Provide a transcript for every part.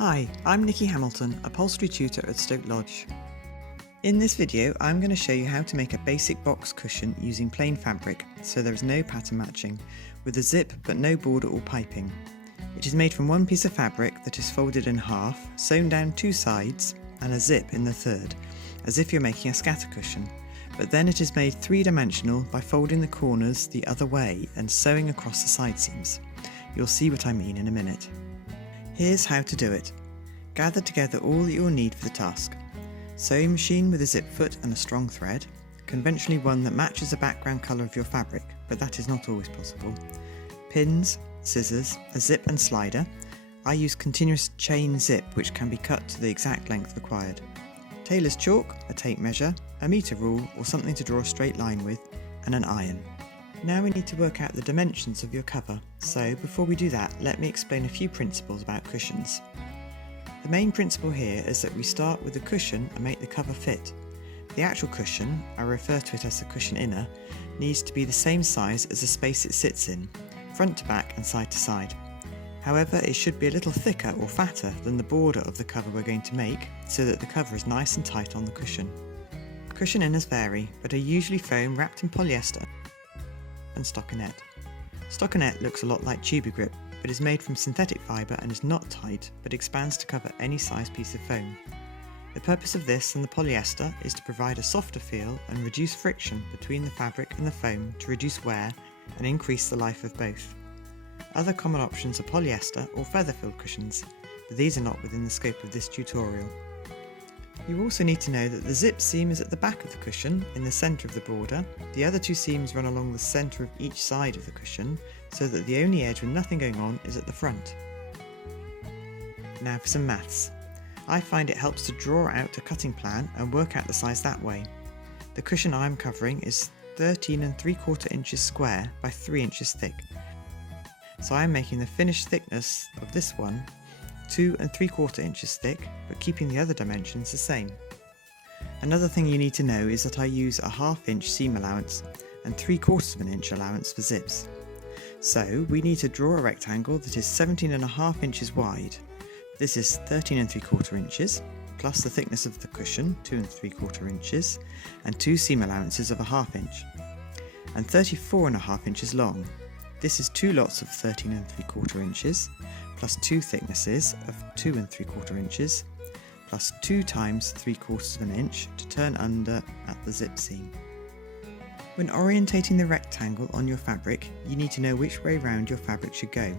Hi, I'm Nicky Hamilton, upholstery tutor at Stoke Lodge. In this video, I'm going to show you how to make a basic box cushion using plain fabric, so there is no pattern matching, with a zip but no border or piping. It is made from one piece of fabric that is folded in half, sewn down two sides, and a zip in the third, as if you're making a scatter cushion. But then it is made three-dimensional by folding the corners the other way and sewing across the side seams. You'll see what I mean in a minute. Here's how to do it. Gather together all that you'll need for the task. Sewing machine with a zip foot and a strong thread, conventionally one that matches the background colour of your fabric, but that is not always possible. Pins, scissors, a zip and slider. I use continuous chain zip which can be cut to the exact length required. Tailor's chalk, a tape measure, a metre rule or something to draw a straight line with, and an iron. Now we need to work out the dimensions of your cover, so before we do that, let me explain a few principles about cushions. The main principle here is that we start with the cushion and make the cover fit. The actual cushion, I refer to it as the cushion inner, needs to be the same size as the space it sits in, front to back and side to side. However, it should be a little thicker or fatter than the border of the cover we're going to make, so that the cover is nice and tight on the cushion. Cushion inners vary, but are usually foam wrapped in polyester and stockinette. Stockinette looks a lot like tuber grip, but is made from synthetic fibre and is not tight, but expands to cover any size piece of foam. The purpose of this and the polyester is to provide a softer feel and reduce friction between the fabric and the foam to reduce wear and increase the life of both. Other common options are polyester or feather-filled cushions, but these are not within the scope of this tutorial. You also need to know that the zip seam is at the back of the cushion, in the centre of the border. The other two seams run along the centre of each side of the cushion, so that the only edge with nothing going on is at the front. Now for some maths. I find it helps to draw out a cutting plan and work out the size that way. The cushion I'm covering is 13 3/4 inches square by 3 inches thick. So I'm making the finished thickness of this one 2 3/4 inches thick, but keeping the other dimensions the same. Another thing you need to know is that I use a 1/2 inch seam allowance and 3/4 inch allowance for zips. So we need to draw a rectangle that is 17.5 inches wide. This is 13 3/4 inches, plus the thickness of the cushion, 2 3/4 inches, and two seam allowances of a 1/2 inch, and 34.5 inches long. This is two lots of 13 3/4 inches, plus two thicknesses of 2 3/4 inches, plus 2 times 3/4 inch to turn under at the zip seam. When orientating the rectangle on your fabric, you need to know which way round your fabric should go.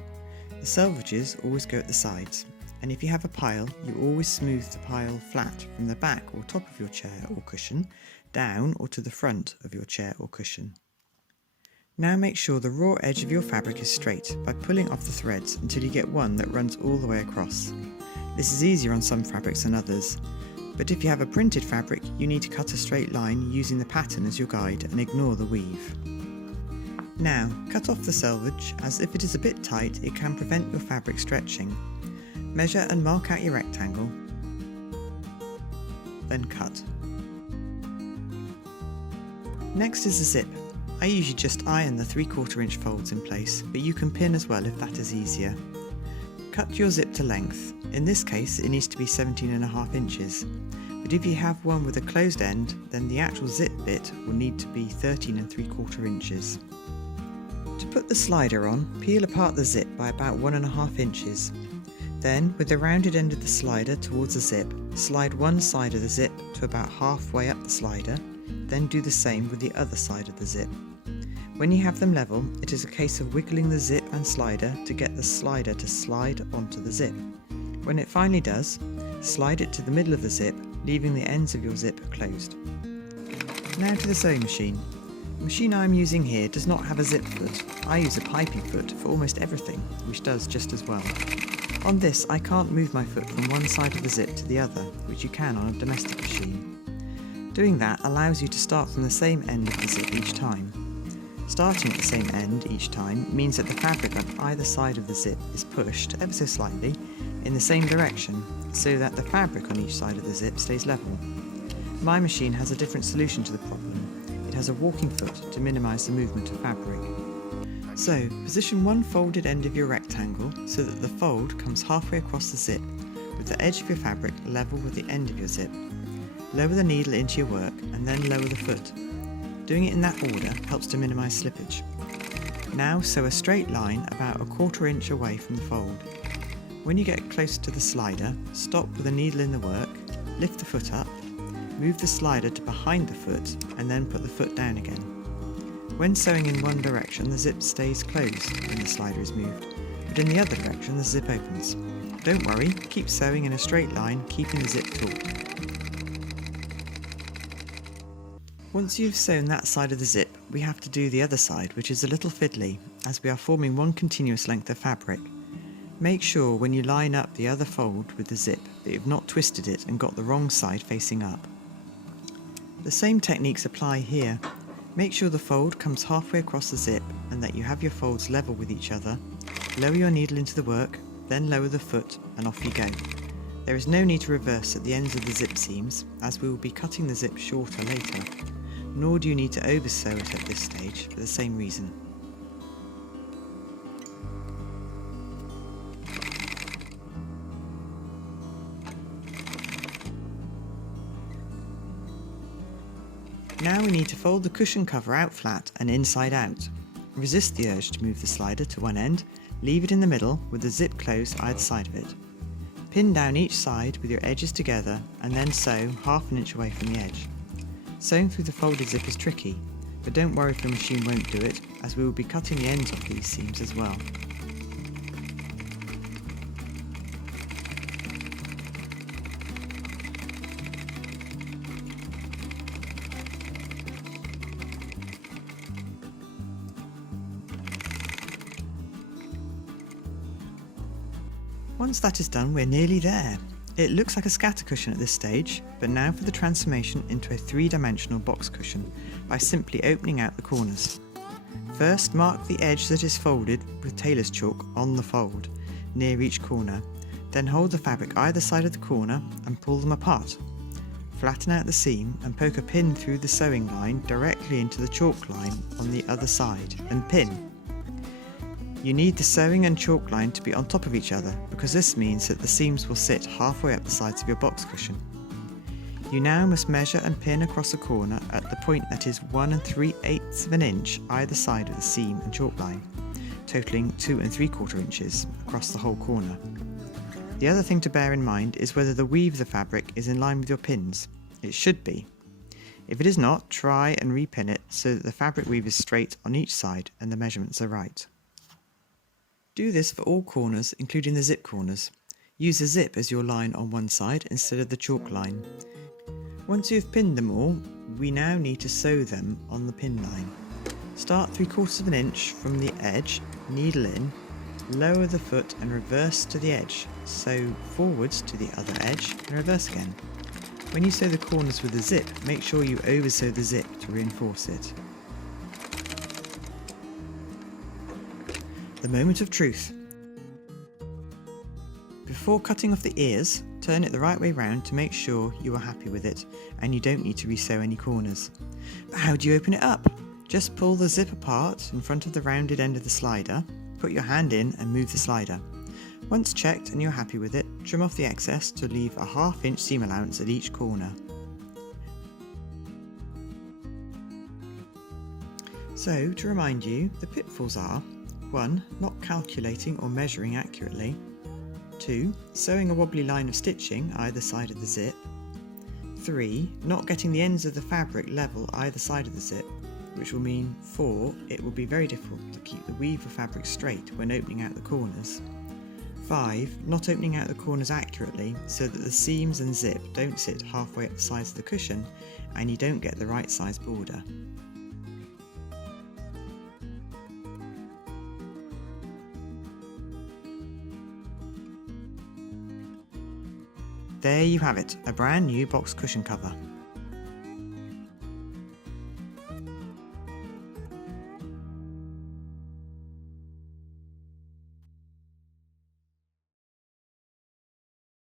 The selvages always go at the sides, and if you have a pile, you always smooth the pile flat from the back or top of your chair or cushion, down or to the front of your chair or cushion. Now make sure the raw edge of your fabric is straight by pulling off the threads until you get one that runs all the way across. This is easier on some fabrics than others, but if you have a printed fabric, you need to cut a straight line using the pattern as your guide and ignore the weave. Now, cut off the selvage, as if it is a bit tight, it can prevent your fabric stretching. Measure and mark out your rectangle, then cut. Next is the zip. I usually just iron the 3/4 inch folds in place, but you can pin as well if that is easier. Cut your zip to length. In this case it needs to be 17.5 inches, but if you have one with a closed end, then the actual zip bit will need to be 13 3/4 inches. To put the slider on, peel apart the zip by about 1.5 inches. Then, with the rounded end of the slider towards the zip, slide one side of the zip to about halfway up the slider, then do the same with the other side of the zip. When you have them level, it is a case of wiggling the zip and slider to get the slider to slide onto the zip. When it finally does, slide it to the middle of the zip, leaving the ends of your zip closed. Now to the sewing machine. The machine I'm using here does not have a zip foot. I use a piping foot for almost everything, which does just as well. On this, I can't move my foot from one side of the zip to the other, which you can on a domestic machine. Doing that allows you to start from the same end of the zip each time. Starting at the same end each time means that the fabric on either side of the zip is pushed, ever so slightly, in the same direction, so that the fabric on each side of the zip stays level. My machine has a different solution to the problem. It has a walking foot to minimise the movement of fabric. So, position one folded end of your rectangle so that the fold comes halfway across the zip, with the edge of your fabric level with the end of your zip. Lower the needle into your work and then lower the foot. Doing it in that order helps to minimise slippage. Now sew a straight line about 1/4 inch away from the fold. When you get close to the slider, stop with the needle in the work, lift the foot up, move the slider to behind the foot and then put the foot down again. When sewing in one direction, the zip stays closed when the slider is moved, but in the other direction the zip opens. Don't worry, keep sewing in a straight line, keeping the zip taut. Once you've sewn that side of the zip, we have to do the other side, which is a little fiddly, as we are forming one continuous length of fabric. Make sure when you line up the other fold with the zip that you've not twisted it and got the wrong side facing up. The same techniques apply here. Make sure the fold comes halfway across the zip and that you have your folds level with each other. Lower your needle into the work, then lower the foot and off you go. There is no need to reverse at the ends of the zip seams, as we will be cutting the zip shorter later. Nor do you need to oversew it at this stage for the same reason. Now we need to fold the cushion cover out flat and inside out. Resist the urge to move the slider to one end, leave it in the middle with the zip closed either side of it. Pin down each side with your edges together and then sew 1/2 inch away from the edge. Sewing through the folded zip is tricky, but don't worry if the machine won't do it, as we will be cutting the ends of these seams as well. Once that is done, we're nearly there. It looks like a scatter cushion at this stage, but now for the transformation into a 3-dimensional box cushion by simply opening out the corners. First, mark the edge that is folded with tailor's chalk on the fold, near each corner. Then hold the fabric either side of the corner and pull them apart. Flatten out the seam and poke a pin through the sewing line directly into the chalk line on the other side, and pin. You need the sewing and chalk line to be on top of each other, because this means that the seams will sit halfway up the sides of your box cushion. You now must measure and pin across a corner at the point that is 1 3/8 of an inch either side of the seam and chalk line, totaling 2 3/4 inches across the whole corner. The other thing to bear in mind is whether the weave of the fabric is in line with your pins. It should be. If it is not, try and repin it so that the fabric weave is straight on each side and the measurements are right. Do this for all corners, including the zip corners. Use the zip as your line on one side instead of the chalk line. Once you have pinned them all, we now need to sew them on the pin line. Start 3/4 of an inch from the edge, needle in, lower the foot and reverse to the edge. Sew forwards to the other edge and reverse again. When you sew the corners with the zip, make sure you oversew the zip to reinforce it. The moment of truth. Before cutting off the ears, turn it the right way round to make sure you are happy with it and you don't need to resew any corners. But how do you open it up? Just pull the zip apart in front of the rounded end of the slider, put your hand in and move the slider. Once checked and you're happy with it, trim off the excess to leave a 1/2 inch seam allowance at each corner. So, to remind you, the pitfalls are: 1. Not calculating or measuring accurately. 2. Sewing a wobbly line of stitching either side of the zip. 3. Not getting the ends of the fabric level either side of the zip, which will mean 4. It will be very difficult to keep the weave of fabric straight when opening out the corners. 5. Not opening out the corners accurately so that the seams and zip don't sit halfway up the sides of the cushion and you don't get the right size border. There you have it, a brand new box cushion cover.